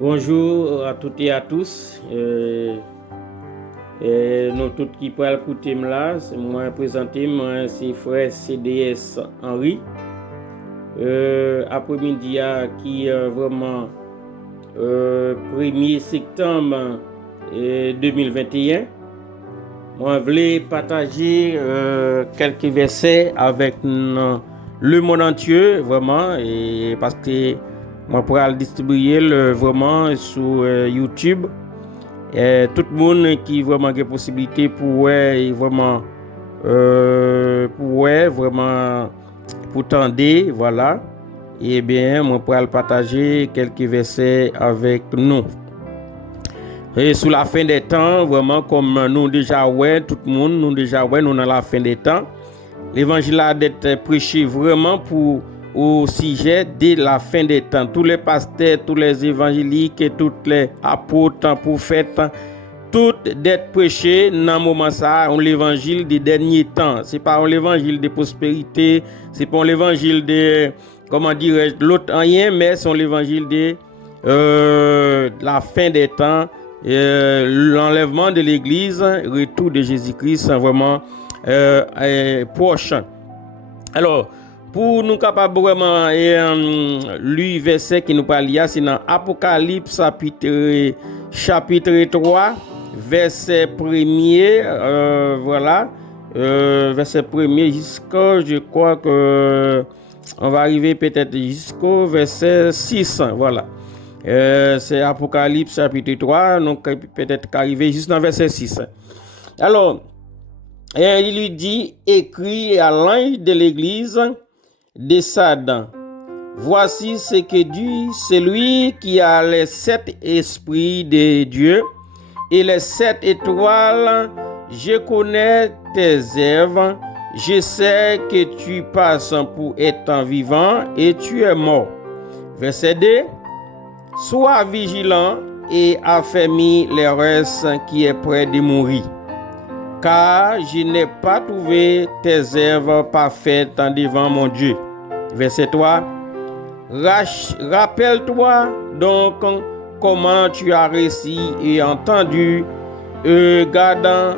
Bonjour à toutes et à tous. Nous tous qui peuvent écouter là, c'est moi présenté, moi c'est frère CDS Henri. Après-midi qui vraiment 1er septembre 2021. Moi je voulais partager quelques versets avec le monde entier vraiment et parce que moi pour le distribuer vraiment sur YouTube et tout le monde qui vraiment a possibilité pour vraiment pour tendre voilà et bien moi pour le partager quelques versets avec nous. Et sous la fin des temps, vraiment comme nous déjà tout le monde nous déjà nous dans la fin des temps, l'évangile a d'être prêché vraiment pour au sujet de la fin des temps. Tous les pasteurs, tous les évangéliques, tous les apôtres, prophètes, tout d'être prêché dans le moment ça, l'évangile des derniers temps. C'est pas l'évangile de prospérité, c'est pas l'évangile de comment dirais l'autre rien, mais c'est l'évangile de la fin des temps. L'enlèvement de l'église, retour de Jésus-Christ vraiment proche. Alors, pour nous capables vraiment lire verset qui nous parle là, c'est dans Apocalypse chapitre 3 verset 1er voilà verset 1er jusqu'au je crois que on va arriver peut-être jusqu'au verset 6 voilà. C'est Apocalypse chapitre 3, donc peut-être qu'arriver juste dans verset 6. Alors, il lui dit, écrit à l'ange de l'église de Sardes, voici ce que dit celui qui a les 7 esprits de Dieu et les 7 étoiles. Je connais tes œuvres, je sais que tu passes pour étant vivant et tu es mort. Verset 2. Sois vigilant et affermis les restes qui est près de mourir, car je n'ai pas trouvé tes œuvres parfaites devant mon Dieu. Verset 3. Rappelle-toi donc comment tu as réussi et entendu, gardant,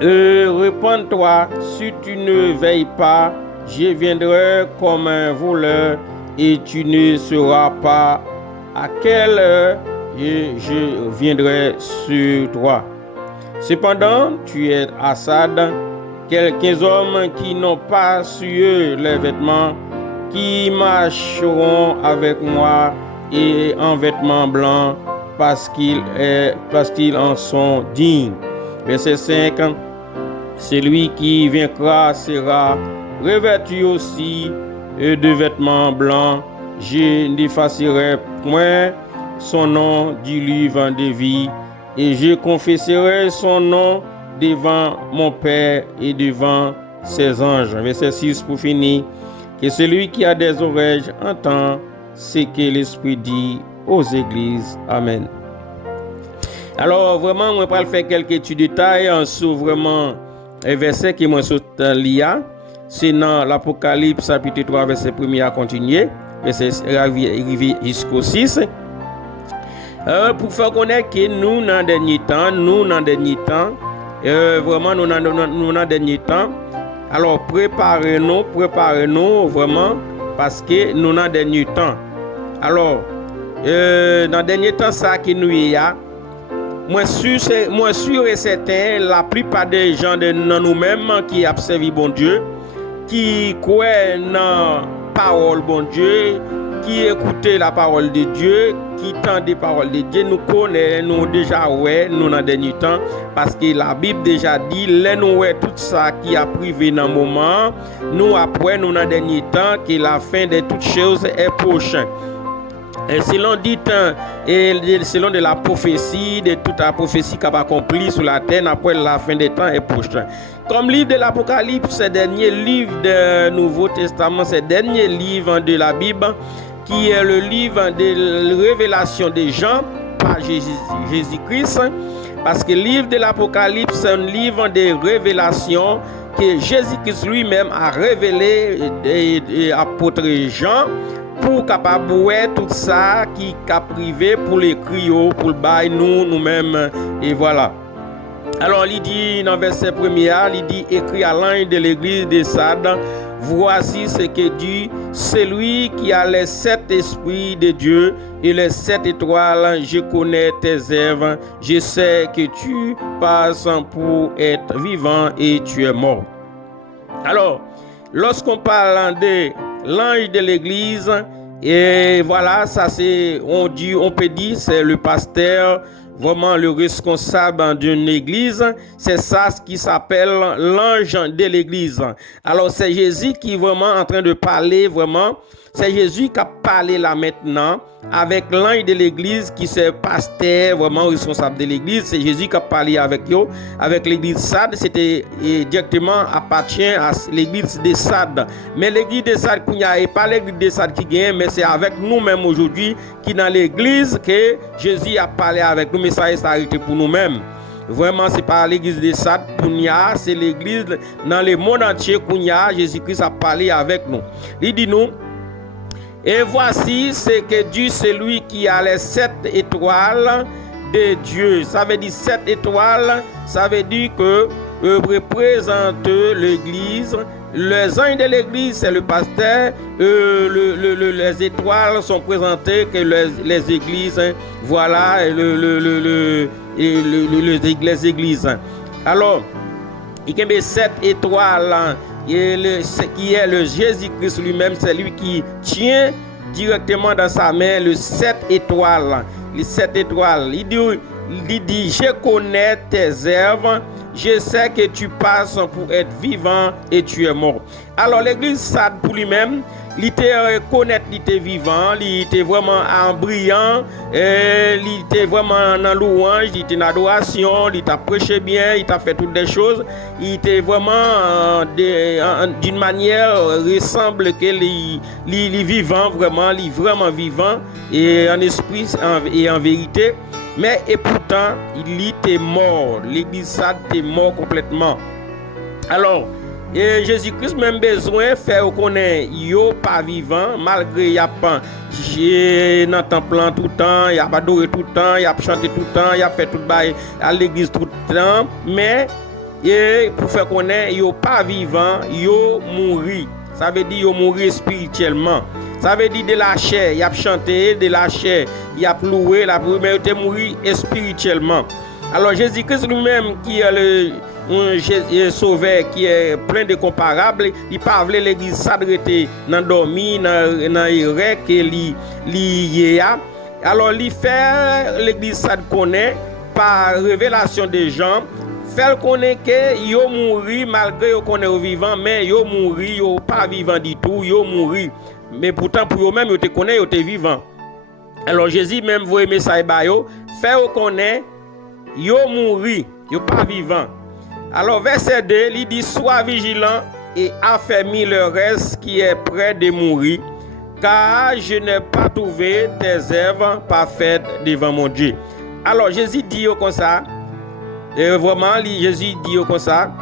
répands-toi, si tu ne veilles pas, je viendrai comme un voleur et tu ne sauras pas à quelle heure je viendrai sur toi. Cependant, tu es à Sardes, quelques hommes qui n'ont pas sur eux les vêtements, qui marcheront avec moi et en vêtements blancs, parce qu'ils en sont dignes. Verset 5. Celui qui vaincra sera revêtu aussi de vêtements blancs. Je n'effacerai point son nom du livre de vie, et je confesserai son nom devant mon Père et devant ses anges. Verset 6 pour finir. Que celui qui a des oreilles entend ce que l'Esprit dit aux églises. Amen. Alors vraiment, on va faire quelques petits détails sur vraiment un verset qui m'a sauté l'IA. C'est dans l'Apocalypse chapitre 3 verset 1er à continuer. Verset arrivé jusqu'au 6. Pour faire connaître que nous dans dernier temps, vraiment nous dans dernier temps. Alors préparez-nous vraiment parce que nous dans dernier temps. Alors dans dernier temps ça qui nous y a, moi sûr et certain la plupart des gens de nous-mêmes qui observent bon Dieu, qui croient dans parole bon Dieu, qui écoutait la parole de Dieu, qui tend des paroles de Dieu, nous connaissons, nous déjà nous dans dernier temps, parce que la Bible déjà dit, nous tout ça qui a privé dans le moment, nous après nous dans dernier temps, que la fin de toutes choses est prochaine. Et selon dit et selon de la prophétie, de toute la prophétie qui a accompli sur la terre après la fin des temps est prochaine. Comme livre de l'Apocalypse, ce dernier livre du Nouveau Testament, ce dernier livre de la Bible, qui est le livre de révélation des gens par Jésus-Christ, parce que le livre de l'Apocalypse, c'est un livre de révélation que Jésus-Christ lui-même a révélé à l'apôtre Jean pour capable tout ça qui a privé pour l'écrire pour le bail nous-mêmes et voilà. Alors il dit dans verset 1er, il dit écrit à l'ange de l'église de Sardes, voici ce que dit celui qui a les 7 esprits de Dieu et les 7 étoiles. Je connais tes œuvres, je sais que tu passes pour être vivant et tu es mort. Alors, lorsqu'on parle de l'ange de l'église, et voilà, ça c'est, on peut dire, c'est le pasteur, vraiment le responsable d'une église, c'est ça ce qui s'appelle l'ange de l'église. Alors c'est Jésus qui est vraiment en train de parler, vraiment, c'est Jésus qui a parlé là maintenant avec l'ange de l'église qui c'est pasteur, vraiment responsable de l'église, c'est Jésus qui a parlé avec eux, avec l'église Sardes, c'était directement appartient à l'église de Sardes. Mais l'église de Sardes, il n'y a pas l'église de Sardes qui gagne, mais c'est avec nous-mêmes aujourd'hui qui dans l'église que Jésus a parlé avec nous, mais ça est arrêté pour nous-mêmes. Vraiment, c'est pas l'église de Sardes Kounia, c'est l'église dans le monde entier Kounia, Jésus-Christ a parlé avec nous. Il dit nous, et voici ce que dit celui qui a les 7 étoiles de Dieu. Ça veut dire 7 étoiles, ça veut dire que représente l'église. Les anges de l'église, c'est le pasteur. Les étoiles sont présentées que les églises. Hein, voilà, les églises. Alors, il y a 7 étoiles. Hein, ce qui est le Jésus-Christ lui-même, c'est lui qui tient directement dans sa main les 7 étoiles. Les 7 étoiles. Il dit, je connais tes œuvres, je sais que tu passes pour être vivant et tu es mort. Alors l'église Sardes pour lui-même, il était connaître, il était vivant, il était vraiment en brillant, il était vraiment en louange, il était en adoration, il t'a prêché bien, il t'a fait toutes des choses, il était vraiment d'une manière ressemble que il vivant vraiment, il vraiment vivant et en esprit et en vérité. Mais et pourtant, il était mort. L'église Sardes était mort complètement. Alors, et Jésus-Christ même besoin faire connaître yo pas vivant malgré y a pas dans temple tout le temps, il a adoré tout le temps, il a chanté tout le temps, il a fait tout bail à l'église tout le temps, mais pour faire connaître yo pas vivant, yo mouri. Ça veut dire yo mouri spirituellement. Ça veut dire de la chair, il a chanté de la chair, il a loué, mais il est mort spirituellement. Alors Jésus-Christ lui-même qui est le sauveur, qui est plein de comparables, il pas voulu l'église s'adresser dans dormi, dans erreur que li a. Alors il fait l'église Sardes connaît par révélation des gens, faire connaître que yo mouri malgré yo connaît au vivant, mais yo mouri, yo pas vivant du tout, yo mouri. Mais pourtant pour eux-mêmes, ils te connaissent, ils te vivants. Alors Jésus même voit message ba yo, fait connaître yo mouri, yo pas vivant. Alors verset 2, il dit sois vigilant et affermis le reste qui est près de mourir, car je n'ai pas trouvé tes œuvres parfaites devant mon Dieu. Alors Jésus dit comme ça, et vraiment Jésus dit comme ça,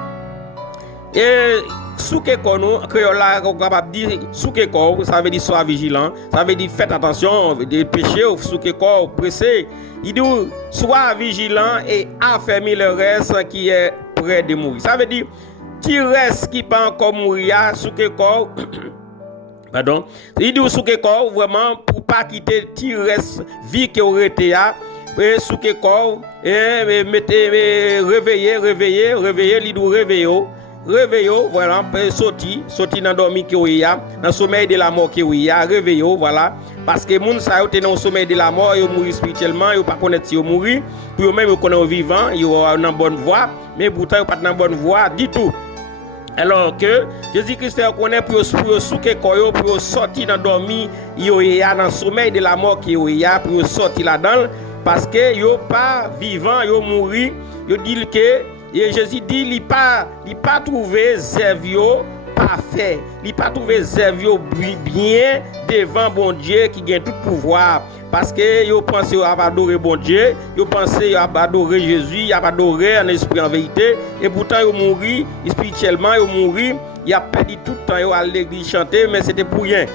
et sous que nous créole capable dire sous que ça veut dire sois vigilant, ça veut dire faites attention des péchés sous que pressé. Il dit sois vigilant et affermis le reste qui est près de mourir. Ça veut dire tu restes qui pas encore mourir sous que pardon. Il dit sous que vraiment pour pas quitter tu restes vie qui aurait été sous que mettez réveiller il dit réveillez, voilà, sorti dans dormi qui y a, dans sommeil de la mort qui y a, réveillez, voilà, parce que moun sa yo dans sommeil de la mort, yo mourir spirituellement, yo pas connaître si yo mourir, pour même yo connaît vivant, yo dans bonne voie, mais pourtant yo pas dans bonne voie du tout. Alors que Jésus-Christ connaît pour souke koyo pour sortir dans dormi, yo y a dans sommeil de la mort qui y a pour sortir là-dedans parce que yo pas vivant, yo mourir, yo dit que et Jésus dit il pas trouvé zèvio parfait, il pas trouvé zèvio bien devant bon Dieu qui gagne tout pouvoir parce que yo pense à adorer bon Dieu, yo pense à adorer Jésus, à adorer en esprit en vérité et pourtant yo mourir spirituellement, yo mourir, il a perdu tout le temps yo à l'église chanter mais c'était pour rien.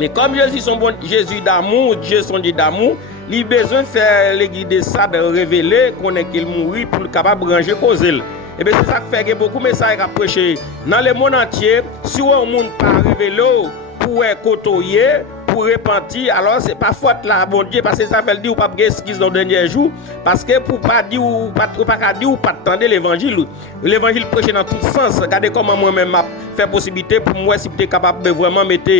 Mais comme Jésus d'amour, Dieu son Dieu d'amour, il a besoin de faire l'église de ça, de révéler qu'on est qu'il mourit pour être capable de ranger cause. Et bien c'est ça qui fait que beaucoup de messages à prêcher dans le monde entier. Si on ne peut pas révéler pour côtoyer, pour repentir, alors c'est pas faute là, bon Dieu, parce que ça fait le dire ou pas excuse dans le dernier jour, parce que pour pas dire ou pas dire ou pas attendre l'évangile prêché dans tout sens. Regardez comment moi-même m'a fait possibilité pour moi si tu es capable de vraiment mettre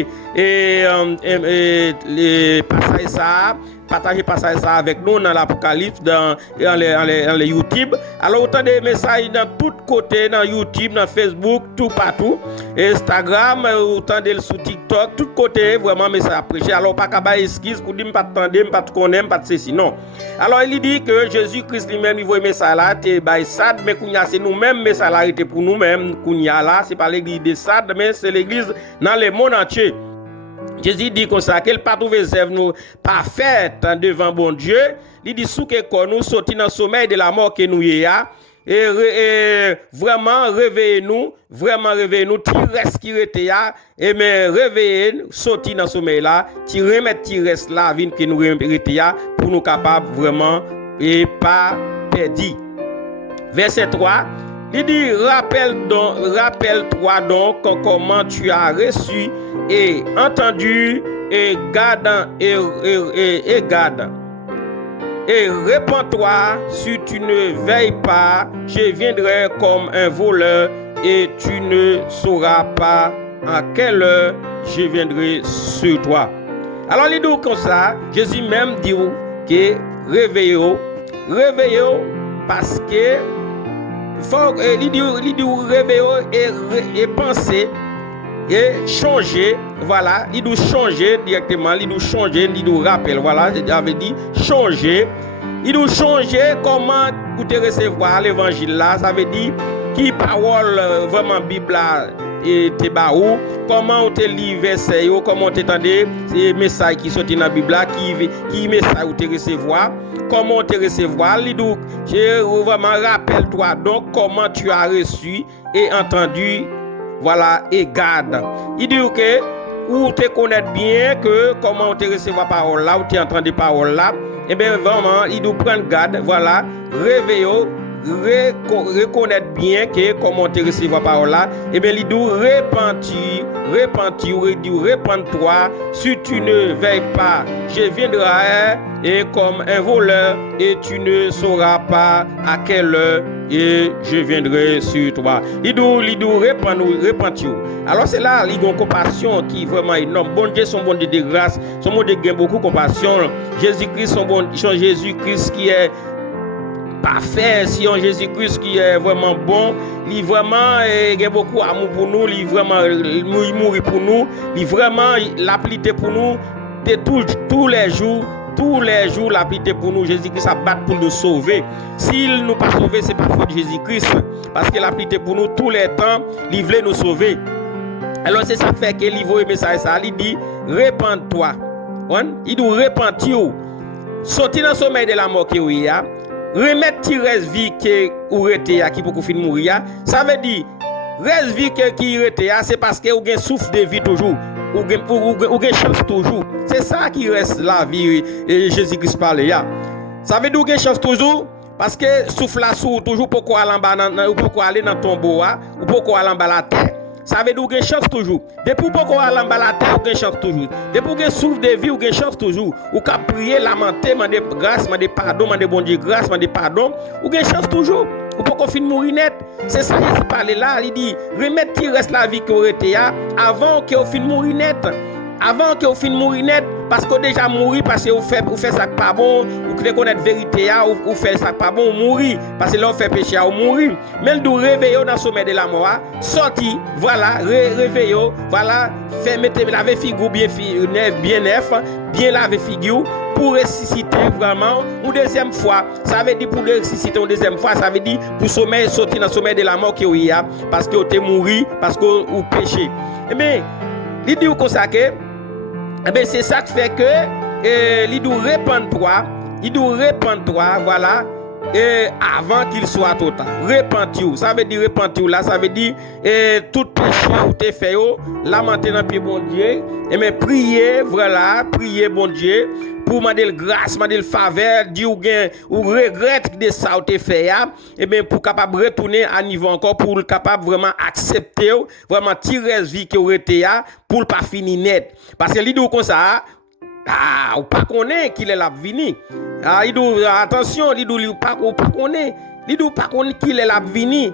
les passages ça, partager passage ça avec nous dans l'Apocalypse, dans les YouTube. Alors autant de messages dans tous côtés, dans YouTube, dans Facebook, tout partout, Instagram, autant de sur TikTok, tout côté vraiment message à prêcher. Alors pas qu'à excuse pour dire pas attendre, pas connaître, pas ceci non. Alors il dit que Jésus-Christ lui-même il voit message là, t'es by Sad, mais kounya c'est nous-mêmes message là était pour nous-mêmes kounya là, c'est pas l'église de Sad, mais c'est l'église dans le monde entier. Jésus dit comme ça qu'elle pas trouver serve nous parfaite devant bon Dieu. Il dit sous que nous sorti dans le sommeil de la mort que nous y a et vraiment réveillez-nous, tu reste qui était là et mais réveillez sorti dans le sommeil là, tu remettre tu reste là vie que nous réveiller là pour nous capable vraiment et pas perdu. Verset 3 il dit rappelle-toi donc comment tu as reçu et entendu et garde et répands-toi si tu ne veilles pas, je viendrai comme un voleur et tu ne sauras pas à quelle heure je viendrai sur toi. Alors il dit comme ça, Jésus même dit que réveillez-vous parce que faut il dit réveiller et penser et changer, voilà, il doit changer directement, il doit changer, il doit rappeler, voilà, j'avais dit changer, il doit changer comment vous te recevoir l'évangile là, ça veut dire qui parole vraiment Bible là et te baou, comment on te lit verset, comment on t'entendait ces messages qui sont dans la Bible là, qui message vous te recevoir, comment on te recevoir, il doit vraiment rappelle-toi donc comment tu as reçu et entendu. Voilà, et garde. Il dit que ou te connaître bien que comment on te recevoir parole là, ou tu entends des paroles là, et bien vraiment, il doit prendre garde, voilà, réveiller, reconnaître bien que comment on te recevoir parole là, et bien il doit repentir, repens-toi, si tu ne veilles pas, je viendrai et comme un voleur, et tu ne sauras pas à quelle heure et je viendrai sur toi. Il doit repentir. Alors c'est là, il y a une compassion qui est vraiment énorme. Bon Dieu, son bon Dieu de grâce, son bon Dieu qui a beaucoup de compassion. Jésus-Christ, son Jésus-Christ qui est parfait, si on Jésus-Christ qui est vraiment bon, il vraiment il a beaucoup d'amour pour nous, il vraiment mourir pour nous, il vraiment l'appliquer pour nous de tous les jours. Tous les jours, l'appliquer pour nous, Jésus-Christ a battu pour nous sauver. S'il nous pas sauvé, c'est pas faute de Jésus-Christ. Parce qu'il a appliqué pour nous tous les temps, il voulait nous sauver. Alors c'est ça fait qu'il voit le message, ça, il dit, repens-toi. Il doit repentir. Sortir dans le sommeil de la mort qui est là, remettre ti reste vie qui ou rete qui pour finir mourir. Ça veut dire, reste vie qui rete c'est parce que vous avez souffle de vie toujours. Ou gen chance toujours. C'est ça qui reste la vie et Jésus-Christ parle là. Ça veut dire ou gen chance toujours parce que souffle la sous toujours pourquoi aller en bas ou pourquoi aller dans tombeau ou pourquoi aller en bas la terre. Ça veut dire ou gen chance toujours. Depuis pourquoi aller en bas la terre ou gen chance toujours. Depuis gen souffle de vie ou gen chance toujours. Ou ka prier, lamenter, demander grâce, demander pardon, demander bon Dieu grâce, demander pardon, ou gen chance toujours. Ou pourquoi fin mourir net. C'est ça qu'il parle là, il dit remettre qui reste la vie qui aurait été avant que vous fin mourir net. Avant que vous fin mourir net parce que déjà mourir parce que vous fait ça pas bon, ou que connaître vérité ou fait ça pas bon, mourir parce que là vous fait péché ou mourir. Mais le réveiller dans le sommet de la mort, sorti, voilà, réveiller, voilà, fait mettre laver figure bien neuf, bien laver figure pour ressusciter vraiment une deuxième fois. Ça veut dire pour ressusciter une deuxième fois, ça veut dire pour sommeil sortir dans le sommet de la mort qui y a parce que vous êtes mourir parce que vous péché. Eh bien, il dit comme ça que c'est ça qui fait que il doit répandre-toi, voilà, et avant qu'il soit trop tard. Repentir, ça veut dire repentir là, ça veut dire tout péché ou te fait lamenter dans pied bon Dieu et mais prier voilà, prier bon Dieu pour demander grâce, demander faveur, dire ou regrette de ça ou te fait et bien pour capable retourner à niveau encore pour capable vraiment accepter vraiment tirer vie qui aurait été pour pas finir net parce que li dit comme ça ou pas connaît qu'il est la vini il dit attention il dit pas connaît il dit pas connaît qu'il est la vini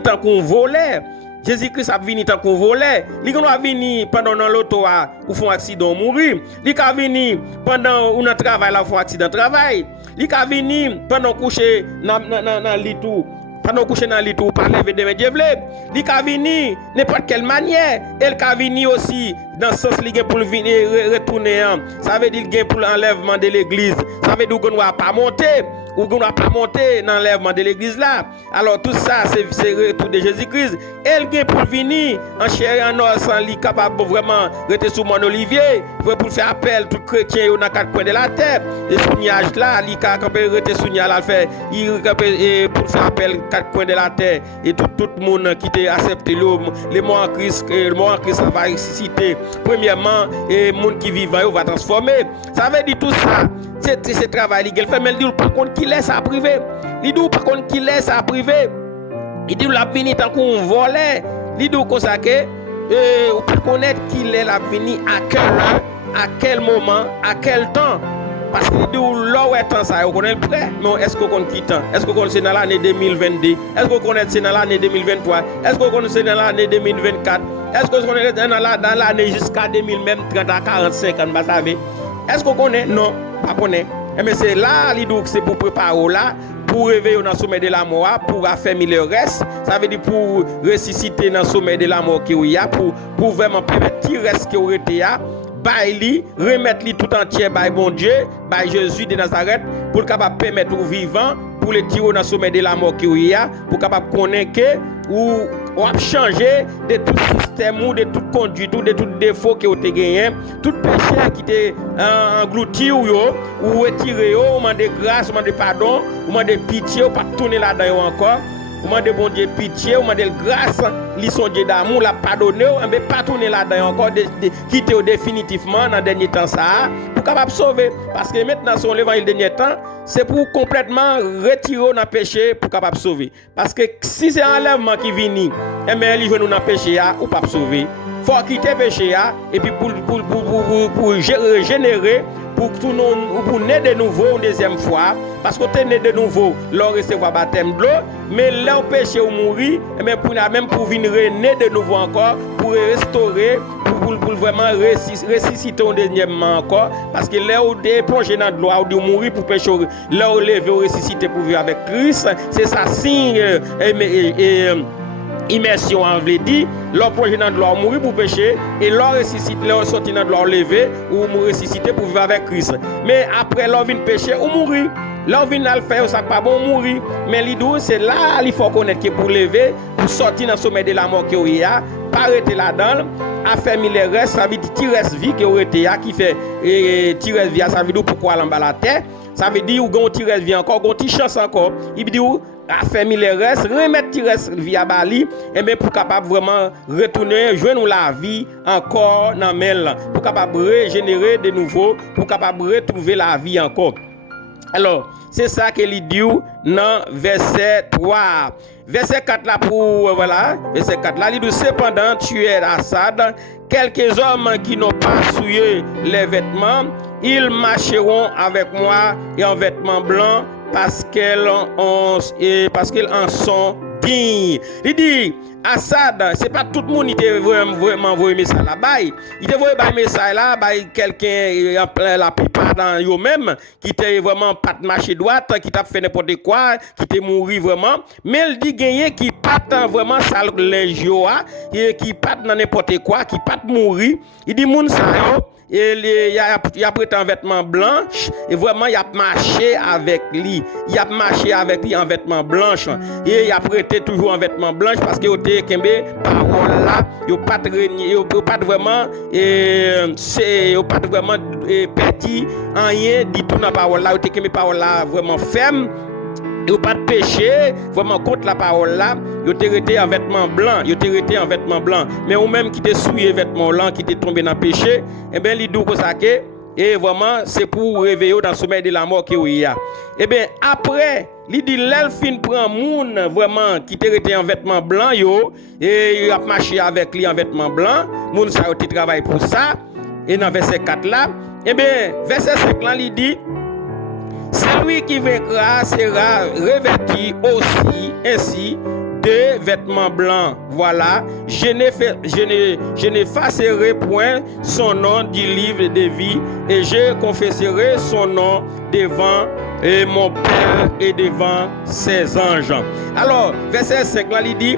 tant qu'on volait Jésus-Christ a venu tant qu'on volait. Il a venu pendant l'auto ou font accident mourir. Il a venu pendant un travail là font accident travail. Il a venu pendant coucher dans lit tout. Pendant coucher dans lit tout par lever de Dieu vle. Il a venu n'importe quelle manière. Elle a venu aussi dans ce sens li pour venir retourner. Ça veut dire qu'il pour l'enlèvement de l'église. Ça veut dire qu'on ne va pas monter. Ou qu'on ne va pas monter dans l'enlèvement de l'église là. Alors tout ça, c'est le retour de Jésus-Christ. Elle vient pour venir en chair et en os, sans lui capable vraiment rester sous mon olivier, pour faire appel tout chrétien dans quatre coins de la terre. Le sougnage là, il capable rester sougnage là, pour faire appel quatre coins de la terre et tout le monde qui a accepté les morts en Christ, ça va ressusciter. Premièrement, les monde qui vivent va transformer. Ça veut dire tout ça. C'est travail il fait mais il dit par contre qu'il laisse à privé. Il dit par contre qu'il laisse à privé. Il dit la venir tant qu'on volait. Il dit comme ça que pour connaître qu'il est la venir à quelle heure, à quel moment, à quel temps. Parce qu'il dit là où est temps ça, on connaît prêt. Mais est-ce qu'on connaît qui temps? Est-ce qu'on connaît c'est dans l'année 2022? Est-ce qu'on connaît c'est dans l'année 2023? Est-ce qu'on connaît c'est dans l'année 2024? Est-ce qu'on connaît dans l'année jusqu'à 2000 même 30 à 45 ans, vous savez? Est-ce qu'on connaît? Non, pas connaît. Mais c'est là l'idée que c'est pour préparer là, pour réveiller dans le sommet de la mort, pour affermir le reste. Ça veut dire pour ressusciter dans le sommet de la mort qui y a, pour vraiment permettre le reste qui aurait été là, remettre tout entier by bon Dieu, by Jésus de Nazareth, pour capable permettre aux vivants, pour les tirer dans le sommet de la mort qui y a, pour capable connaître ou changer de tout système ou de toute conduite ou de tout défaut qui ont été gagné, tout péché qui était englouti ou retiré, ou demander grâce, ou demander pardon, ou demander pitié, ou pas tourner là-dedans encore, ou demander bon Dieu pitié, ou demander grâce, l'issue Dieu d'amour, la pardonner, mais pas tourner là-dedans encore, quitter définitivement dans le dernier temps ça, pour capable sauver. Parce que maintenant, sur l'évangile dernier temps, c'est pour complètement retirer dans le péché pour capable sauver. Parce que si c'est un enlèvement qui vient, et bien il veut nous dans le péché ou pas sauver. Il faut quitter le péché et puis pour régénérer, pour naître de nouveau une deuxième fois. Parce que tu es né de nouveau, l'on recevoir baptême de l'eau, mais là au péché ou mourir, et bien pour venir naître de nouveau encore, pour restaurer, pour vraiment ressusciter une deuxième encore. Parce que là où tu es plongé dans l'eau, où tu mourir pour péché, là où lever ou ressusciter pour vivre avec Christ, c'est ça signe immersion en veut dire leur projet dans l'eau mourir pour pécher et leur ressusciter leur sortir dans l'eau lever ou ressusciter pour vivre avec Christ. Mais après leur vient pécher ou mourir, leur vient le faire ça pas bon mourir, mais l'idou c'est là il faut connaître que pour lever pour sortir dans le sommet de la mort qui y a, pas arrêter là-dedans, affermir les restes, ça veut dire tirer vie qui aurait été qui fait tirer vie ça veut dire pourquoi en bas la terre, ça veut dire ou gon tirer vie encore, gon ti chance encore. Il dit affermir les restes, remettre les restes via Bali, et bien pour capable vraiment retourner, joindre la vie encore dans Mel, pour capable régénérer de nouveau, pour capable retrouver la vie encore. Alors, c'est ça que il dit dans verset 3. Verset 4 là pour voilà, verset 4 là, il dit cependant tu es Assad, quelques hommes qui n'ont pas souillé les vêtements, ils marcheront avec moi et en vêtements blancs parce qu'ils en sont dignes. Il dit Assad, c'est pas tout le monde qui était vraiment envoyé message là-bas. Il était envoyé un message là, quelqu'un la plupart dans eux-mêmes qui était vraiment pas de marcher droite, qui t'a fait n'importe quoi, qui était mourir vraiment. Mais il dit gagner qui pas vraiment sale légio et qui pas dans n'importe quoi, qui pas mourir. Il dit moun ça il a prêté un vêtement blanche et vraiment il a marché avec lui. Il a marché avec lui en vêtement blanche et il a prêté toujours en vêtement blanche parce que il était kembe parole là, il pas vraiment perdu rien du tout dans parole là, il était kembe parole là vraiment ferme. Yo pas de péché, vraiment contre la parole là, yo t'es resté en vêtements blancs, mais ou même qui t'es souillé vêtements blancs, qui t'es tombé dans péché, eh bien li dou comme ça que et vraiment c'est pour réveiller dans le sommeil de la mort que oui a. Eh bien après, li dit l'elfine prend moun vraiment qui t'es resté en vêtements blancs yo et il a marché avec lui en vêtements blancs, moun ça yo travaille pour ça et dans verset 4 là, eh bien verset 5 là il dit celui qui vaincra sera revêtu aussi ainsi de vêtements blancs. Voilà, je n'effacerai point son nom du livre de vie et je confesserai son nom devant mon Père et devant ses anges. Alors, verset 5 là, il dit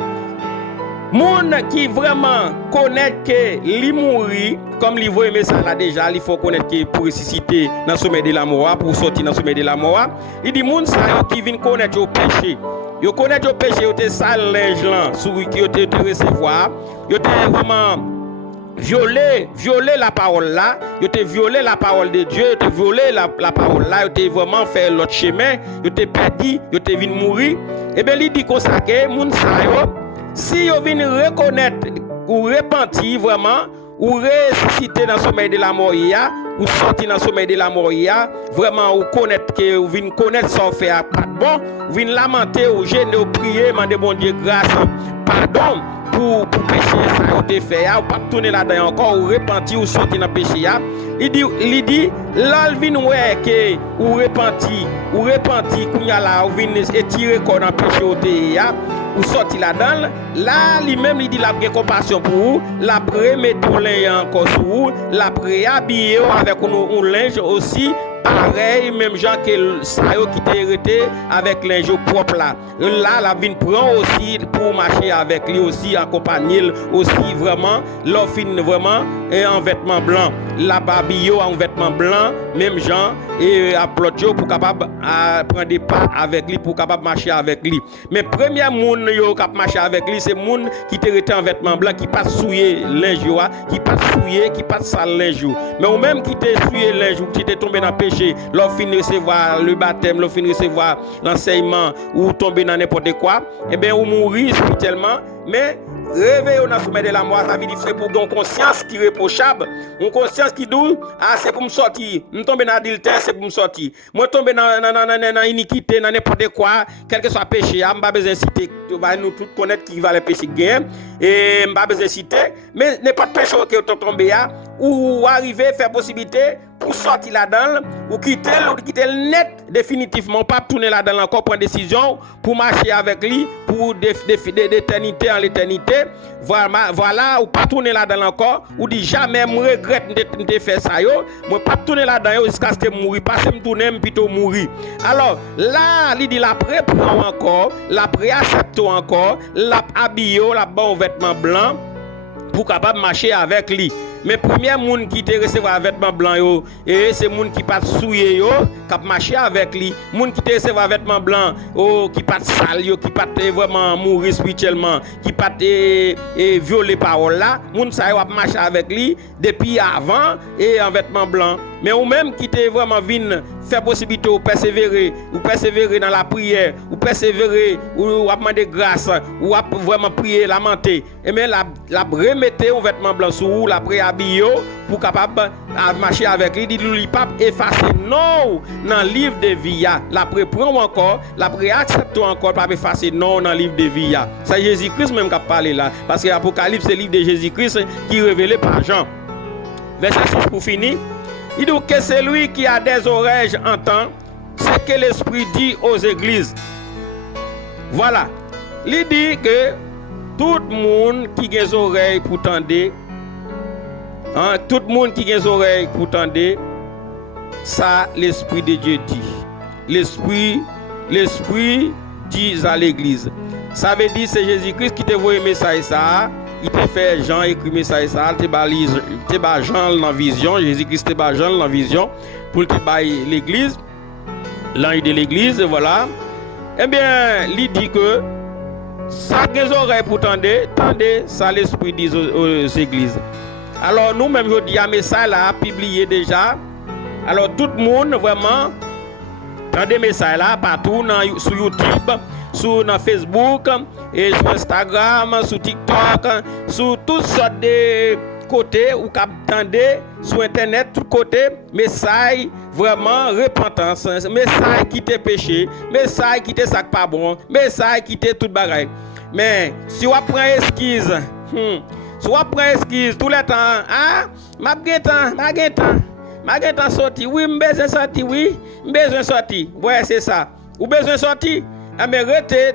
moun qui vraiment connaît que li mouri comme li voit ça là déjà il faut connaître que pour ressusciter dans le sommet de la mort pour sortir dans le sommet de la mort il dit moun ça qui vient connaître au péché yo connaître au péché yo te sale linge là sous qui yo te recevoir yo te vraiment violer la parole là yo te violer la parole de Dieu yo te violer la parole là yo te vraiment faire l'autre chemin yo te perdu yo te vinn mourir et bien il dit comme ça que moun ça yo si vous venez reconnaître ou repentir vraiment, ou ressusciter dans le sommeil de la mort, ou sortir dans le sommeil de la mort, vraiment, ou connaître que vous venez connaître ça fait pas bon, vous venez lamenter, ou gêner, ou prier, demander bon Dieu grâce, pardon pour péché ça vous te fait, ou pas tourner là-dedans encore, ou repentir, ou sortir dans le péché. Il dit, là, il vient ouais que ou repentir, qu'on y a là, ou vient étirer corps dans le péché au ou sorti là-dedans, là, lui-même, il dit la compassion pour vous, la remettre au linge encore sur vous, la habiller avec un linge aussi, pareil, même gens que ça qui t'est hérité avec linge propre là. Là, la vie prend aussi pour marcher avec lui aussi, accompagner aussi vraiment, l'offine vraiment, et en vêtements blancs. La babille en vêtements blancs, même gens, et applaudit pour capable prendre des pas avec lui, pour capable marcher avec lui. Mais premier monde yo cap marcher avec lui, c'est monde qui t'est resté en vêtements blancs, qui pas souillé linge qui pas souillé, qui pas sale linge. Mais ou même qui t'est souillé linge, qui t'est tombé dans le péché, l'on finit recevoir le baptême, l'on finit recevoir l'enseignement ou tomber dans n'importe quoi, et bien ou mourir spirituellement, mais réveiller dans le sommet de la mort, ça veut dire c'est pour une conscience qui est reprochable, une conscience qui dit c'est pour me sortir, je tombe dans l'adultère, c'est pour me sortir, moi tomber dans l'iniquité, dans n'importe quoi, quel que soit le péché, je n'ai pas besoin de citer, nous tous connaître qui va le péché gain, et je n'ai pas besoin de citer, mais n'importe quel péché qui est tombé ou arriver à faire possibilité pour sortir là-dedans, ou quitter le net définitivement, pas tourner là-dedans encore, prendre décision pour marcher avec lui, pour d'éternité en l'éternité. Voilà, ou pas tourner là-dedans encore, ou dit jamais me regrette de faire ça, moi pas tourner là-dedans jusqu'à ce que je mourir, pas que je tourne plutôt mourir. Alors là, il dit la pré-prend encore, la pré-accepte encore, la habille, la bon vêtement blanc pour capable marcher avec lui. Mais premier monde qui te recevoir vêtements blancs et c'est monde qui pas souillé qui marcher avec lui, monde qui te recevoir vêtements blancs qui pas sale qui pas vraiment mourir spirituellement, qui pas violer parole là, monde ça va marcher avec lui depuis avant et en vêtements blancs. Mais ou même qui te vraiment vinn faire possibilité ou persévérer dans la prière, ou persévérer ou demander grâce, ou vraiment prier, lamenter, et bien la remettre au vêtement blanc sur vous, la préhabiller pour capable marcher avec lui, dit lui pas effacer non dans le livre de vie, la prend encore, la accepte encore pas effacer non dans le livre de vie. C'est Jésus-Christ même qui a parlé là, parce que l'Apocalypse c'est le livre de Jésus-Christ qui est révélé par Jean. Verset 6 pour finir. Il dit que celui qui a des oreilles entend ce que l'Esprit dit aux églises. Voilà. Il dit que tout le monde qui a des oreilles pour tendre, tout le monde qui a des oreilles pour tendre, ça l'Esprit de Dieu dit. L'Esprit dit à l'église. Ça veut dire que c'est Jésus-Christ qui t'a envoyé le message ça. Il t'a fait Jean écrit message ça, il t'a Jean dans vision, Jésus-Christ t'a Jean dans vision pour te l'église, l'ange de l'église, voilà. Eh bien, il dit que ça des oreilles pour tendez, ça l'Esprit dit aux églises. Alors nous-mêmes je dis à message là publié déjà. Alors tout le monde vraiment Tendez message là partout sur YouTube, sur Facebook, et sur Instagram, sur TikTok, sur toutes sortes de côtés ou captandez sur internet tout côté message vraiment repentance, message quitter péché, message quitter ça pas bon, message quitter toute bagaille. Mais si on prend esquisse, si on prend esquisse tout le temps, hein, ma temps sorti, oui, besoin sorti, oui, besoin sorti. Ouais, c'est ça. Ou besoin sorti. Mais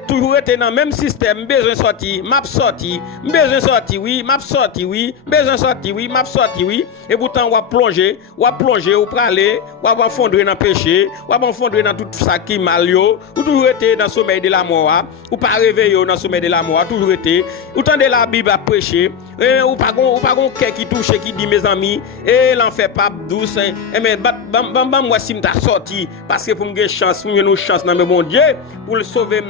toujours rete dans le même système, besoin sorti, map sorti, besoin sorti, oui, map sorti, oui, besoin sorti, oui, map sorti, oui. Et pourtant, on va plonger, ou praler, on va fondre dans le péché, on va fondre dans tout ça qui est mal, ou toujours rete dans le sommeil de la mort, ou pas réveiller dans le sommeil de la mort, toujours rete, ou tendez la Bible à prêcher, ou pas quelqu'un qui touche, qui dit mes amis, et l'enfer pas douce, et mais, moi si m'ta sorti, parce que pour me chance, pour me chance dans mon Dieu, pour le sauver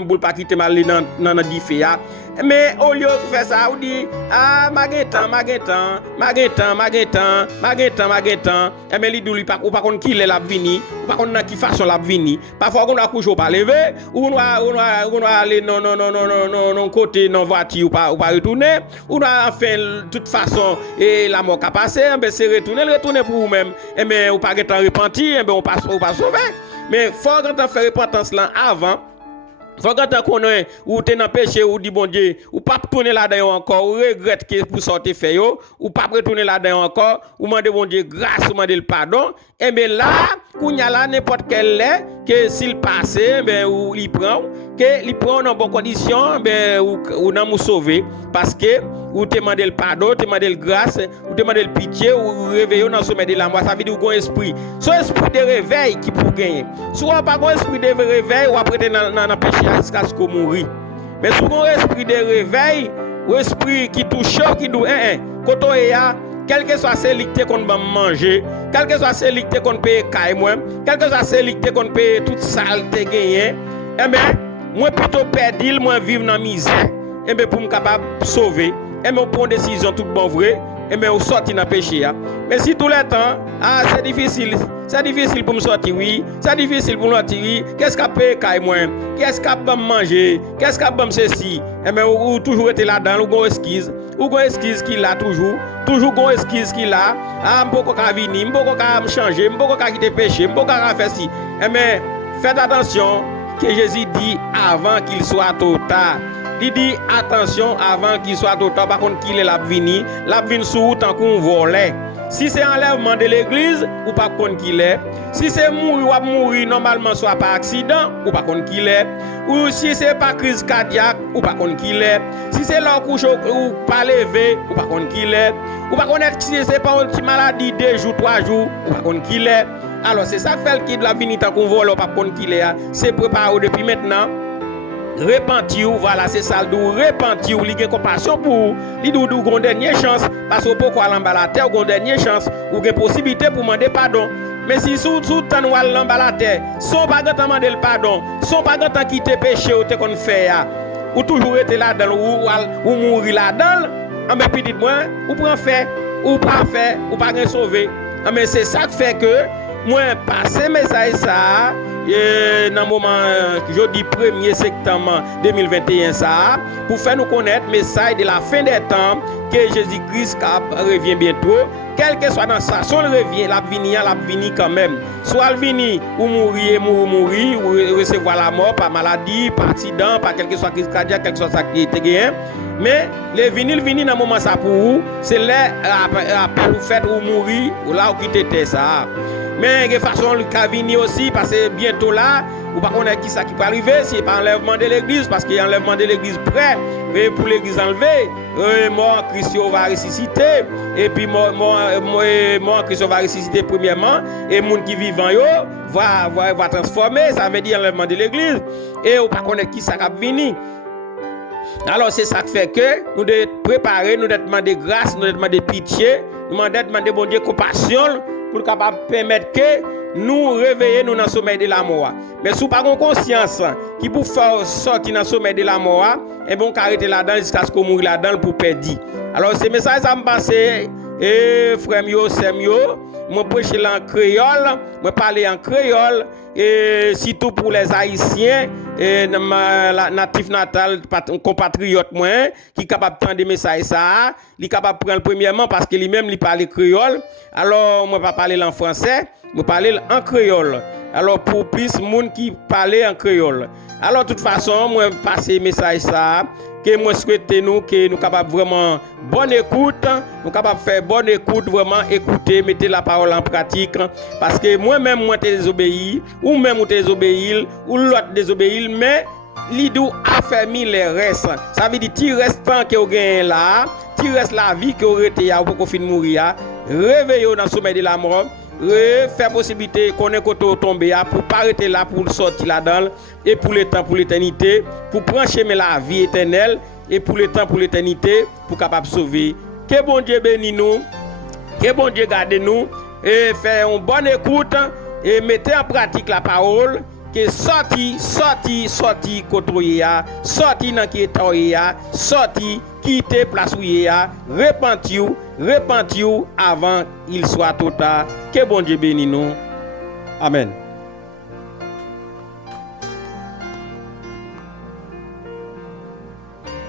pour pas quitter mal dans la diffia. Mais au lieu de faire ça, on dit magetan. Et mais li pas contre qui est la vini, pas contre qui façon la vini. Parfois on doit coucher pas lever, ou on doit aller non côté non voiture ou pas retourner, ou doit faire toute façon et la mort a passé, ben c'est retourner pour vous-même. Et mais ou pas être repenti, ben on pas sauver. Mais faut quand on fait repentance là avant, faut quand on connaît ou t'es dans péché ou dit bon Dieu, ou pas tourner là-dedans encore, ou regrette que pour sortir fait yo, ou pas retourner là-dedans encore, ou demander bon Dieu grâce, ou demander le pardon, et bien là, kounya là n'importe quel lait que s'il passe, ben ou il prend dans bonne condition, ben ou nan mou sauver parce que ou te demander le pardon, te demander le grâce, ou te demander le pitié, ou réveiller dans le sommeil de la mort, ça veut dire qu'on a un esprit. Son esprit de réveil qui pour gagner. Si on pas un esprit de réveil, ou après dans péché jusqu'à ce qu'on mourit. Mais si on a un esprit de réveil, ou esprit qui touche, qui dit quand on est là, quel que soit celui qu'on va manger, quel que soit celui qu'on paye caille moi, quel que soit celui qu'on paye toute saleté gagner, eh bien, moi plutôt perdre, moi vivre dans la misère, eh bien pour me capable sauver, eh bien on prend une décision tout bon vrai, eh bien on sortit dans le péché. Mais si tout le temps, c'est difficile pour me sortir, oui, c'est difficile pour me sortir, oui, qu'est-ce qu'a payé caille moi, qu'est-ce qu'a pas manger, qu'est-ce qu'a pas ceci, eh bien ou toujours été là-dedans, ou gon esquisse qu'il a toujours gon esquisse qu'il a, m'poko ka vini, m'poko ka me changer, m'poko ka quitter péché, m'poko ka faire ci. Eh mais faites attention que Jésus dit avant qu'il soit trop tard. Il dit attention avant qu'il soit trop tard, par contre qu'il est la vini sous tant qu'on volait. Si c'est enlèvement de l'église, ou pas contre qu'il est. Si c'est mourir normalement soit par accident, ou pas contre qu'il est. Ou si c'est pas crise cardiaque, ou pas contre qu'il est. Si c'est leur couche ou pas levé, ou pas contre qu'il est. Ou pas connaître si c'est pas une maladie 2 jours, 3 jours, ou pas contre qu'il est. Alors c'est ça fait qu'il la vini tant qu'on vole, ou pas contre qu'il est. C'est préparé depuis maintenant. Repentir, voilà, c'est ça, repentir, il y a compassion pour il y a une dernière chance, parce que pourquoi l'emballer la terre, une dernière chance, ou une possibilité pour demander pardon. Mais si sous temps nous l'emballer la terre, sans pas demander le pardon, sans pas quitter péché ou te qu'on fait, ou toujours être là-dedans, ou mourir là-dedans, mais petit moi, ou prend fait, ou pas fait, ou pas sauver. Mais c'est ça qui fait que moi, passer message ça, dans le moment, jeudi 1er septembre 2021, ça, pour faire nous connaître le message de la fin des temps, que Jésus-Christ revient bientôt, quel que soit dans sa son revient, la vini quand même. Soit le vini ou mourir, ou recevoir la mort par maladie, par accident, par quelque soit crise cardiaque, quelque soit ça qui est gagné. Mais le vini dans le moment ça pour vous, c'est là appel ou fait ou mourir, ou là où quitter ça. Mais de façon le cas vini aussi, parce que bientôt là, ou pas connaître qui ça qui peut arriver, c'est pas enlèvement de l'église, parce qu'il y a enlèvement de l'église prêt, et pour l'église enlevée, mort Christ va ressusciter, et puis mort Christ va ressusciter premièrement, et les gens qui vivent va transformer, ça veut dire enlèvement de l'église, et ou pas connaître qui ça qui venir. Alors c'est ça qui fait que nous devons préparer, nous devons demander grâce, nous devons demander pitié, nous devons demander bon Dieu compassion, pour capable permettre que nous réveiller nous dans le sommeil de la mort. Mais si nous n'avons pas conscience qui pour faire sortir dans le sommeil de la mort, et bon arrêter là-dedans jusqu'à ce qu'on mourir là-dedans pour perdre. Alors ce message ça me passe et frère yo, sœur yo, moi prêcher en créole, moi parler en créole et surtout pour les haïtiens et natif natal compatriote moi qui capable prendre des messages ça, il capable prendre premièrement parce que lui-même il parle créole. Alors moi pas parler en français, moi parler en créole. Alors pour plus monde qui parle en créole. Alors de toute façon, moi passer message ça que moi souhaiter nous que nous capable vraiment bonne écoute, nous capable faire bonne écoute vraiment écouter, mettez la parole en pratique parce que moi-même moi t'ai désobéi ou même ou t'ai désobéi ou l'autre désobéi mais l'idou affermi les restes. Ça veut dire ti restant que vous gagnez là, ti reste la vie que vous été ya pour qu'on fin mourir, réveillez dans le sommeil de la mort. Faire possibilité qu'on ait côté tomber pour pas arrêter là pour sortir là-dedans et pour le temps pour l'éternité pour prendre chemin la vie éternelle et pour le temps pour l'éternité pour capable sauver. Que bon Dieu bénisse nous, que bon Dieu garde nous et faire une bonne écoute et mettez en pratique la parole que sorti côté sorti dans qui est sorti quitter place où repentir avant il soit trop tard. Que bon Dieu bénisse nous. Amen.